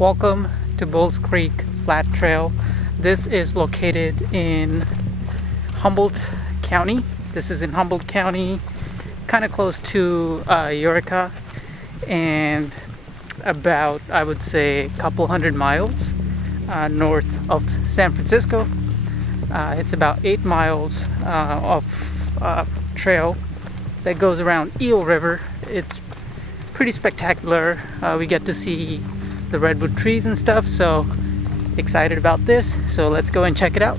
Welcome to Bulls Creek Flat Trail. This is located in Humboldt County. This is in Humboldt County, kind of close to Eureka, and about, I would say, a couple hundred miles north of San Francisco. It's about 8 miles of trail that goes around Eel River. It's pretty spectacular. We get to see the redwood trees and stuff, so excited about this. So let's go and check it out.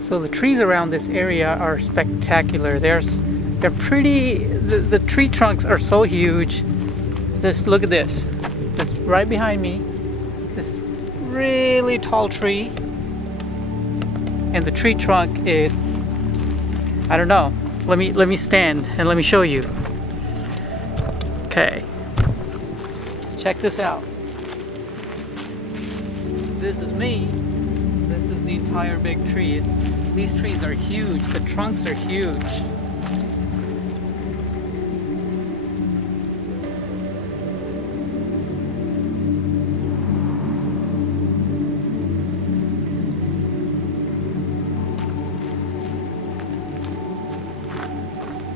So the trees around this area are spectacular. They're pretty, the tree trunks are so huge. Just look at this. This right behind me, this really tall tree. And the tree trunk, it's, I don't know. Let me stand and let me show you. Okay. Check this out. This is me. This is the entire big tree. These trees are huge. The trunks are huge.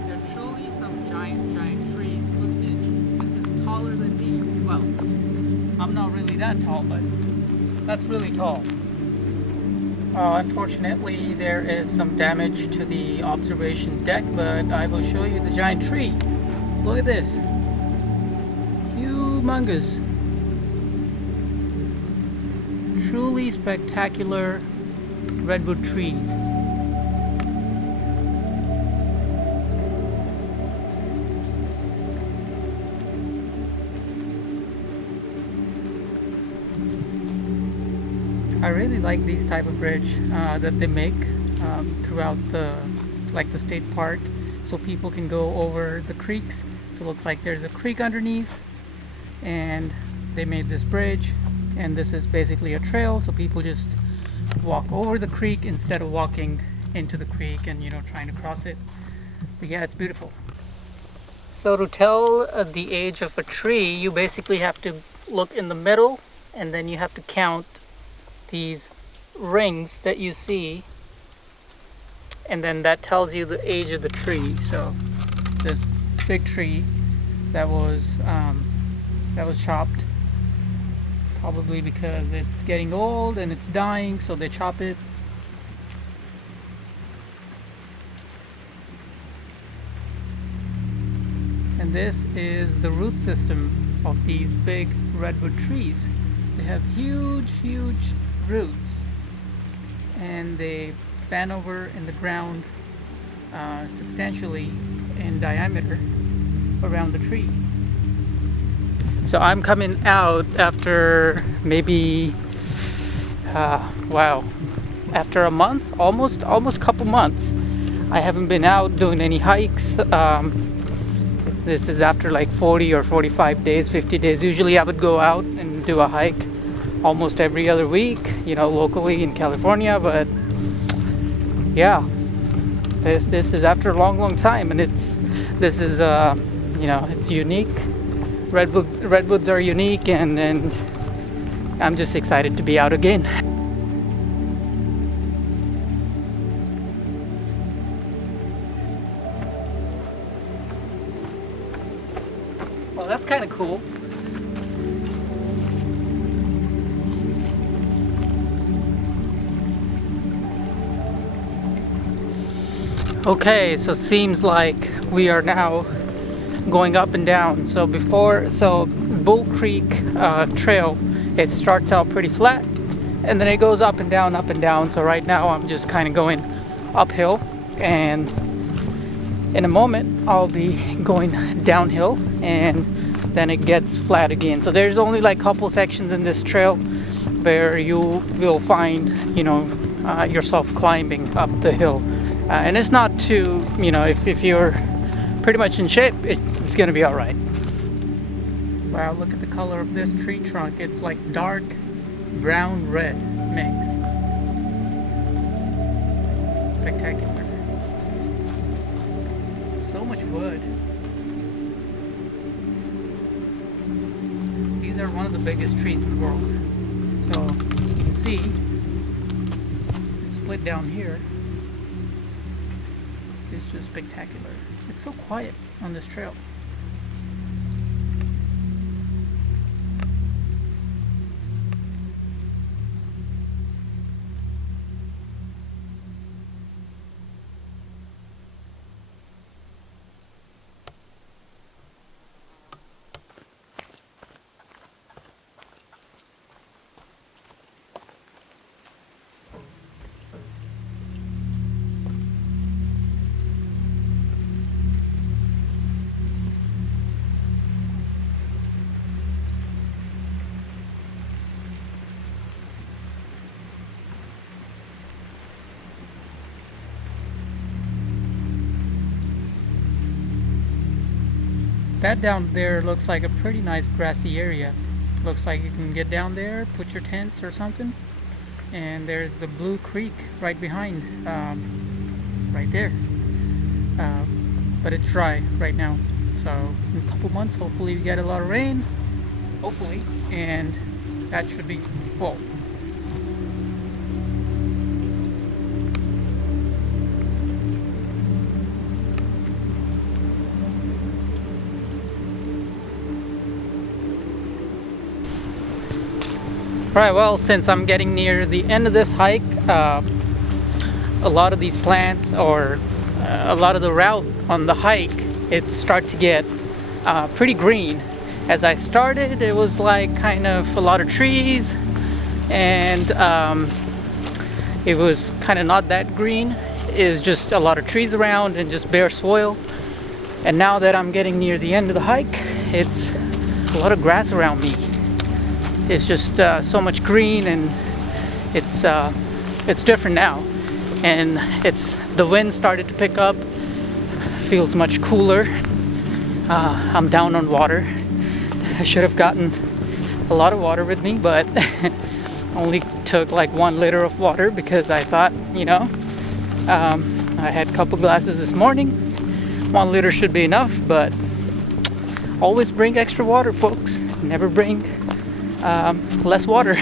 They're truly some giant trees. Look at this. This is taller than me. Well, I'm not really that tall, but that's really tall. Unfortunately, there is some damage to the observation deck, but I will show you the giant tree. Look at this. Humongous. Truly spectacular redwood trees. I really like these type of bridge that they make throughout the state park, so people can go over the creeks. So it looks like there's a creek underneath, and they made this bridge, and this is basically a trail, so people just walk over the creek instead of walking into the creek and trying to cross it. But yeah, it's beautiful. So to tell the age of a tree, you basically have to look in the middle, and then you have to count these rings that you see, and then that tells you the age of the tree. So this big tree that was chopped, probably because it's getting old and it's dying, so they chop it. And this is the root system of these big redwood trees. They have huge roots, and they fan over in the ground substantially in diameter around the tree. So I'm coming out after maybe after a month, almost couple months. I haven't been out doing any hikes. This is after like 40 or 45 days, 50 days. Usually I would go out and do a hike almost every other week, locally in California, but yeah, this is after a long time, and it's unique. Redwoods are unique, and I'm just excited to be out again. Well, that's kind of cool. Okay, so seems like we are now going up and down. So Bull Creek Trail, it starts out pretty flat, and then it goes up and down. So right now I'm just kind of going uphill, and in a moment I'll be going downhill, and then it gets flat again. So there's only like a couple sections in this trail where you will find yourself climbing up the hill. And it's not too, if you're pretty much in shape, it's going to be all right. Wow, look at the color of this tree trunk. It's like dark brown red mix. Spectacular. So much wood. These are one of the biggest trees in the world. So you can see it's split down here. It's just spectacular. It's so quiet on this trail. That down there looks like a pretty nice grassy area. Looks like you can get down there, put your tents or something. And there's the Blue Creek right behind, right there. But it's dry right now. So in a couple months, hopefully we get a lot of rain. Hopefully. And that should be full. Right, well, since I'm getting near the end of this hike, a lot of these plants, or a lot of the route on the hike, it starts to get pretty green. As I started, it was like kind of a lot of trees, and it was kind of not that green. It's just a lot of trees around and just bare soil. And now that I'm getting near the end of the hike, it's a lot of grass around me. It's just so much green, and it's different now, and the wind started to pick up. Feels much cooler. I'm down on water. I should have gotten a lot of water with me, but only took like 1 liter of water because I thought, I had a couple glasses this morning. 1 liter should be enough, but always bring extra water, folks. Never bring less water.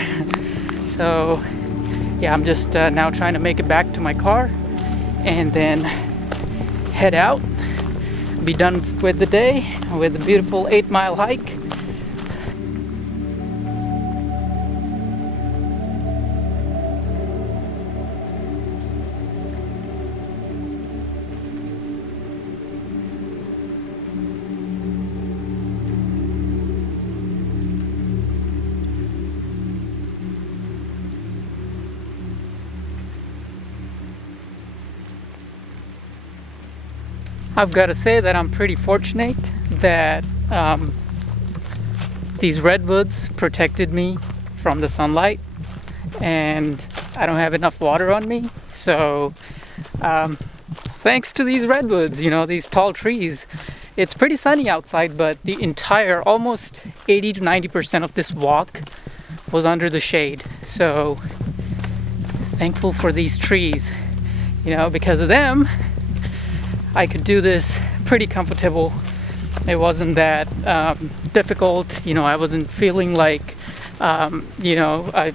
So yeah, I'm just now trying to make it back to my car and then head out, be done with the day, with the beautiful 8-mile hike. I've got to say that I'm pretty fortunate that these redwoods protected me from the sunlight, and I don't have enough water on me. So thanks to these redwoods, these tall trees, it's pretty sunny outside, but the entire almost 80 to 90% of this walk was under the shade. So thankful for these trees, because of them I could do this pretty comfortable. It wasn't that difficult. I wasn't feeling like, I'm like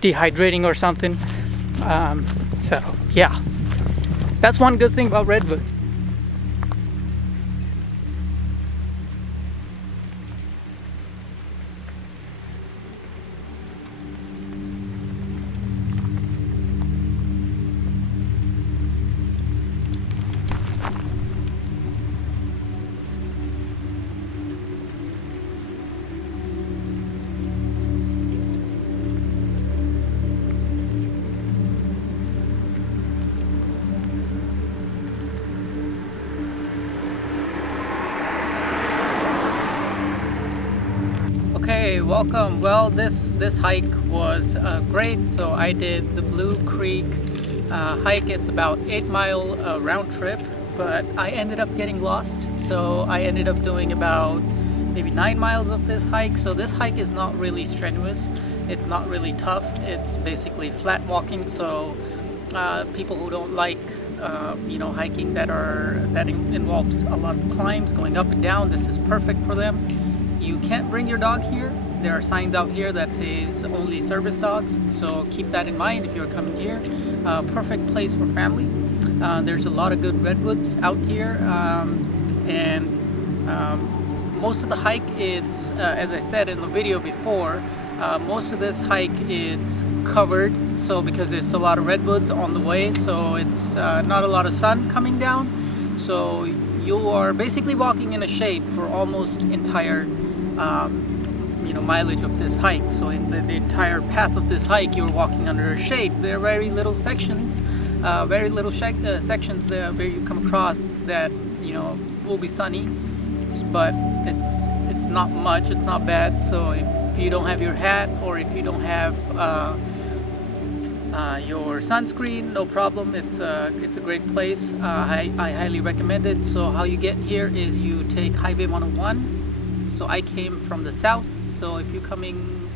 dehydrating or something. So yeah, that's one good thing about Redwood. Okay, welcome. Well, this hike was great. So I did the Blue Creek hike. It's about 8-mile round trip, but I ended up getting lost. So I ended up doing about maybe 9 miles of this hike. So this hike is not really strenuous, it's not really tough, it's basically flat walking. So people who don't like hiking that involves a lot of climbs going up and down, this is perfect for them. You can't bring your dog here. There are signs out here that says only service dogs, so keep that in mind if you're coming here. Perfect place for family. There's a lot of good redwoods out here, and most of the hike is, as I said in the video before, most of this hike is covered, so because there's a lot of redwoods on the way, so it's not a lot of sun coming down, so you are basically walking in a shade for almost entire mileage of this hike. So in the entire path of this hike, you're walking under a shade. There are very little sections there where you come across that will be sunny, but it's not much, it's not bad. So if you don't have your hat, or if you don't have your sunscreen, no problem. It's a great place. I highly recommend it. So how you get here is you take Highway 101. So I came from the south. So if you're coming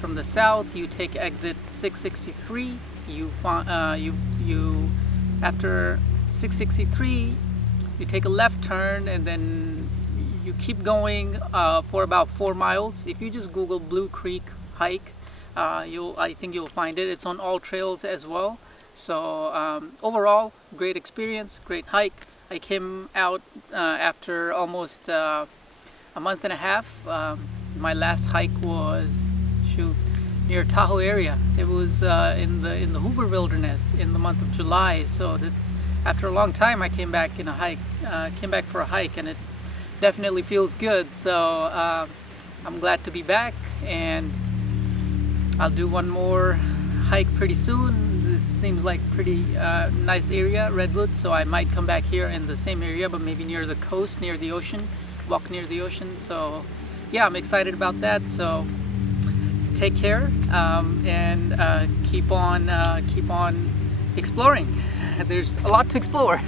from the south, you take exit 663. After 663, you take a left turn, and then you keep going for about 4 miles. If you just Google Blue Creek hike, I think you'll find it. It's on all trails as well. So overall, great experience, great hike. I came out after almost a month and a half. My last hike was near Tahoe area. It was in the Hoover Wilderness in the month of July. So that's after a long time I came back for a hike, and it definitely feels good. So I'm glad to be back, and I'll do one more hike pretty soon. This seems like pretty nice area, Redwoods, so I might come back here in the same area, but maybe near the coast, near the ocean, walk near the ocean. So yeah, I'm excited about that. So take care, and keep on exploring. There's a lot to explore.